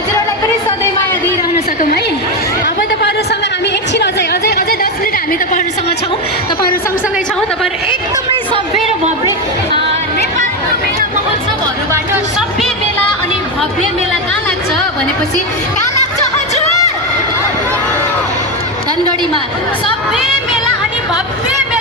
हजुरहरूलाई पनि सधैँ माया दिइरहन सकौँ है। अब तपाईँहरूसँग हामी एकछिन अझै 10 मिनट हामी तपाईँहरूसँग छौँ, तपाईँहरू सँगसँगै छौँ। तपाईँहरू एकदमै सभ्य र भव्य नेपालको मेला महोत्सवहरूबाट सभ्य मेला अनि भव्य मेला कहाँ लाग्छ भनेपछि कहाँ लाग्छ हजुर? धनगढीमा सभ्य मेला अनि भव्य मेला